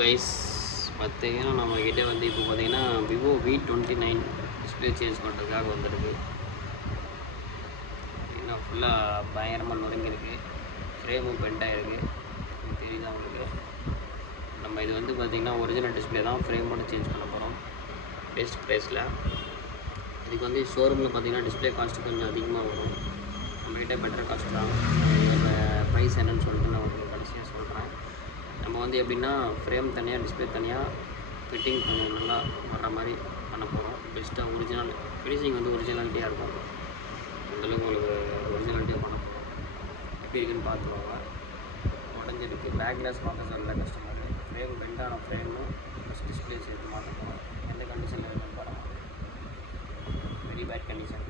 Guys, பார்த்தீங்கன்னா நம்மக்கிட்ட வந்து இப்போ பார்த்தீங்கன்னா விவோ v29 டிஸ்பிளே சேஞ்ச் பண்ணுறதுக்காக வந்துருக்கு. பார்த்தீங்கன்னா ஃபுல்லாக பயங்கரமாக நுழைஞ்சிருக்கு, ஃப்ரேமும் பெண்ட் ஆகிருக்கு. தெரியுதா உங்களுக்கு? நம்ம இது வந்து பார்த்திங்கன்னா ஒரிஜினல் டிஸ்பிளே தான், ஃப்ரேம் மட்டும் சேஞ்ச் பண்ண போகிறோம் பெஸ்ட் ப்ரைஸில். இதுக்கு வந்து ஷோரூமில் பார்த்திங்கன்னா டிஸ்பிளே காஸ்ட்டு கொஞ்சம் அதிகமாக வரும், நம்மக்கிட்ட பெட்டர் காஸ்ட் தான். இதோட ப்ரைஸ் என்னன்னு சொல்லிட்டு நான் உங்களுக்கு கடைசியாக சொல்கிறேன். நம்ம வந்து எப்படின்னா ஃப்ரேம் தனியாக, டிஸ்பிளே தனியாக ஃபிட்டிங் கொஞ்சம் நல்லா வர்ற மாதிரி பண்ண போகிறோம். பெஸ்ட்டாக ஒரிஜினல் ஃபினிஷிங் வந்து ஒரிஜினாலிட்டியாக இருக்கும். அந்தளவுக்கு உங்களுக்கு ஒரிஜினாலிட்டியாக பண்ண போகிறோம். எப்படி இருக்குன்னு பார்த்துருவாங்க. உடஞ்சிருக்கு, பேக் கிளாஸ் மாற்ற சொல்ல கஸ்டமர். ஃப்ரேம் பெண்டான ஃப்ரேமு ப்ளஸ் டிஸ்பிளே சேர்த்து மாற்ற போகிறோம். எந்த கண்டிஷனில் இருக்குன்னு பாருங்கள். Very bad condition.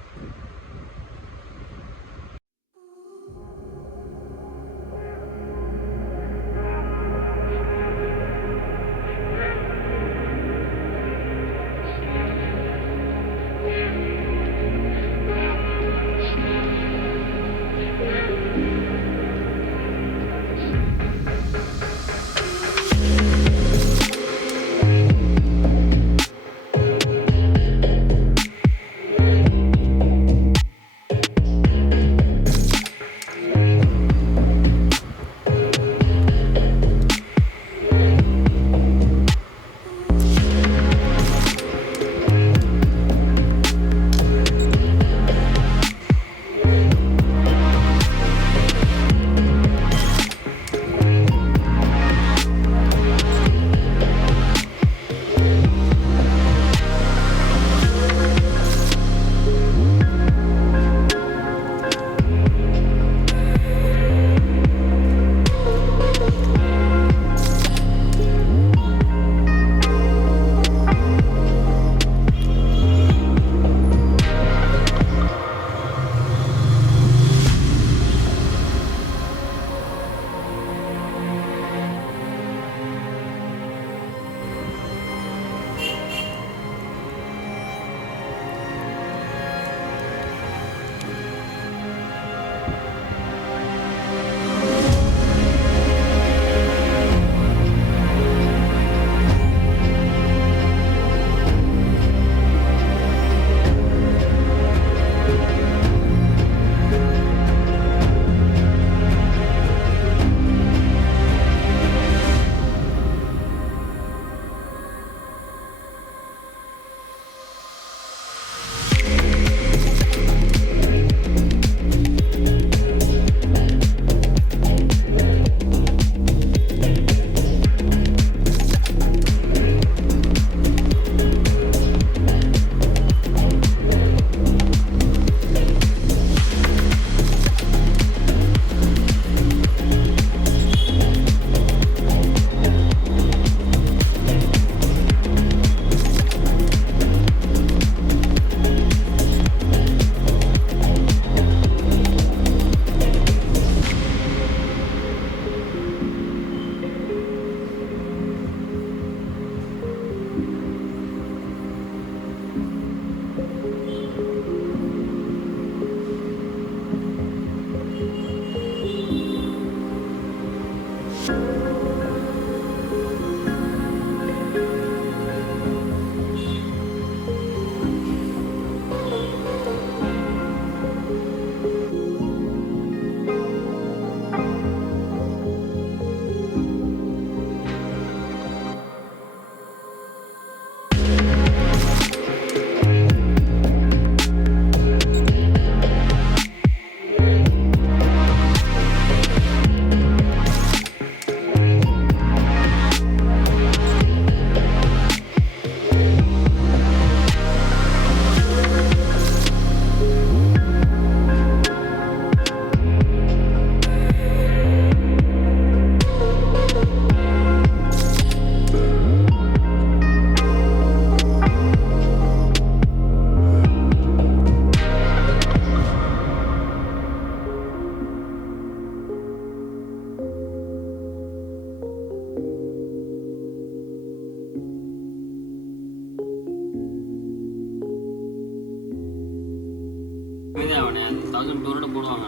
அவனே 1200 போடுவாங்க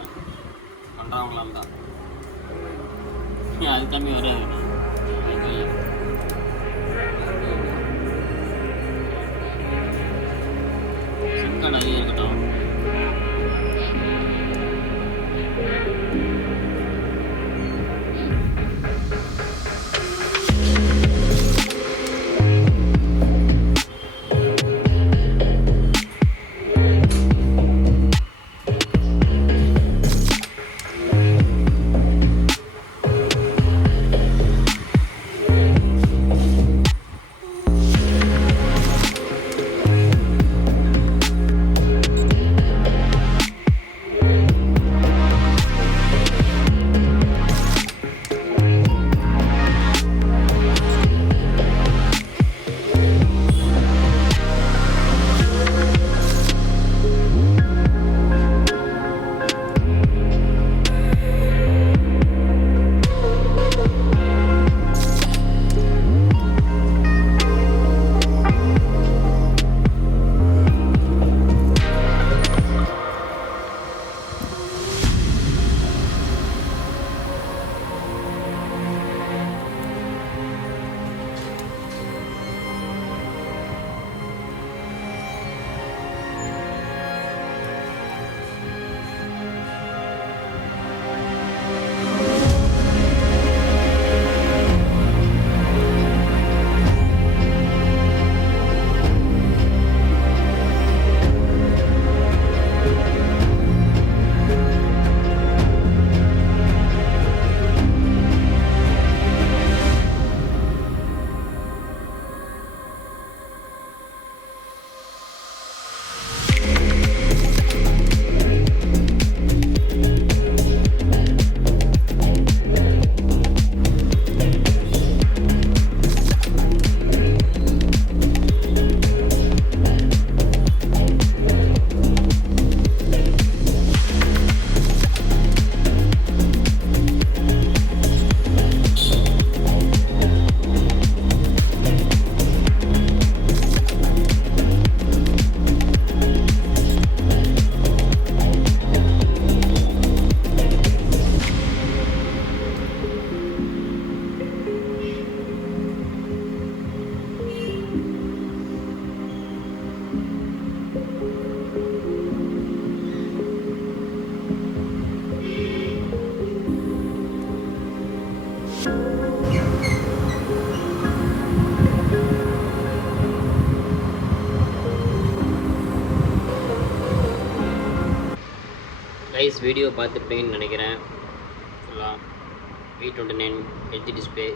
பண்ணுறவங்களாம் தான். அது கம்மி வராது. கார்டு அதுலேயும் இருக்கட்டும். கைஸ் வீடியோ பார்த்துருப்பீங்கன்னு நினைக்கிறேன். ஃபுல்லாக v29 ஹெச்டி டிஸ்பிளே.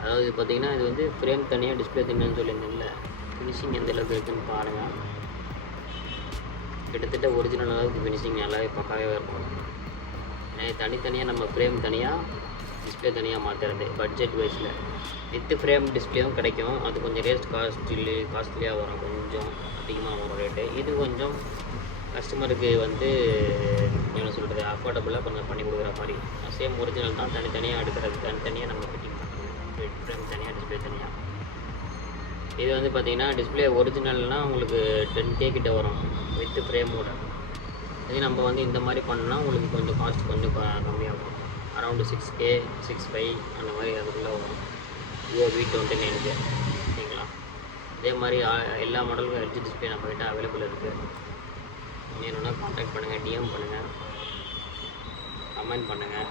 அதாவது பார்த்தீங்கன்னா இது வந்து ஃப்ரேம் தனியாக டிஸ்பிளே தனியான்னு சொல்லியிருந்தேன்ல, ஃபினிஷிங் எந்த அளவுக்கு இருக்குதுன்னு பாருங்கள். கிட்டத்தட்ட ஒரிஜினல் அளவுக்கு ஃபினிஷிங் நல்லாவே பக்காவே இருக்கும். தனித்தனியாக நம்ம ஃப்ரேம் தனியாக டிஸ்பிளே தனியாக மாற்றுறது பட்ஜெட் வைஸில். வித் ஃப்ரேம் டிஸ்பிளேவும் கிடைக்கும். அது கொஞ்சம் ரேட் காஸ்ட்லியாக வரும், கொஞ்சம் அதிகமாக வரும் ரேட்டு. இது கொஞ்சம் கஸ்டமருக்கு வந்து என்ன சொல்கிறது, அஃபோர்டபுளாக கொஞ்சம் பண்ணி கொடுக்குற மாதிரி. சேம் ஒரிஜினல் தான், தனித்தனியாக எடுக்கிறது, தனித்தனியாக நம்ம ஃபிட்டிங் பண்ணுறது, ஃப்ரேம் தனியாக டிஸ்பிளே தனியாக. இது வந்து பார்த்திங்கன்னா டிஸ்பிளே ஒரிஜினல்னால் உங்களுக்கு 10K கிட்ட வரும் வித் ஃப்ரேமோட. இதே நம்ம வந்து இந்த மாதிரி பண்ணால் உங்களுக்கு கொஞ்சம் காஸ்ட் கொஞ்சம் கம்மியாகும். அரௌண்டு 6K 6.5 அந்த மாதிரி அதுக்குள்ளே வரும் Vivo v29க்கு. சரிங்களா? இதே மாதிரி எல்லா மாடலுக்கும் ஹெச்டி டிஸ்பிளே நம்மகிட்ட அவைலபிள் இருக்குது. வேணும்னா கான்டாக்ட் பண்ணுங்கள், டிஎம் பண்ணுங்கள், கமெண்ட் பண்ணுங்கள்.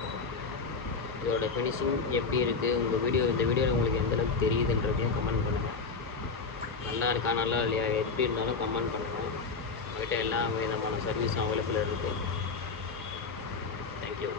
இதோட ஃபினிஷிங் எப்படி இருக்குது, இந்த வீடியோவில் உங்களுக்கு எந்தளவுக்கு தெரியுதுன்றதையும் கமெண்ட் பண்ணுங்கள். நல்லா இருக்கா நல்லா இல்லையா எப்படி இருந்தாலும் கமெண்ட் பண்ணுங்கள். உங்கள்கிட்ட எல்லா விதமான சர்வீஸும் அவைலபிள் இருக்குது. தேங்க்யூ.